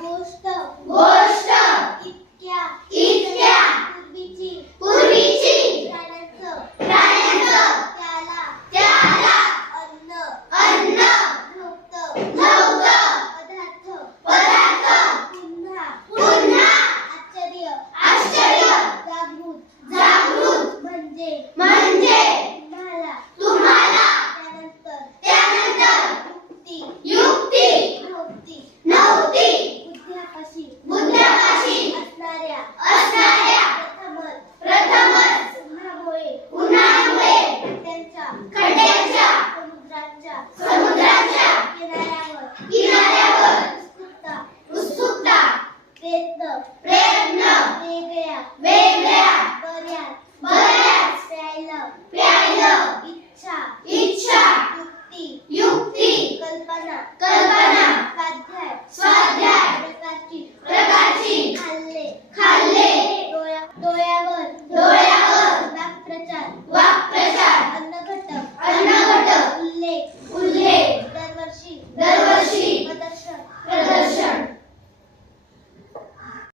गोष्ट. गोष्ट. इतक्या. इतक्या. पूर्वीची. पूर्वीची. प्राण्यांचं प्राण्यांचं त्याला. त्याला. अन्न. अन्न. नव्हतं. नव्हतं. पदार्थ. पदार्थ. पुन्हा. पुन्हा. आश्चर्य. आश्चर्य. जागृत. जागृत. म्हणजे. म्हणजे. तुम्हाला. तुम्हाला. त्यानंतर. त्यानंतर. युक्ती इच्छा युक्ती युक्ती कल्पना कल्पना स्वाध्याय डोळ्यावर प्रचार. वाक्प्रचार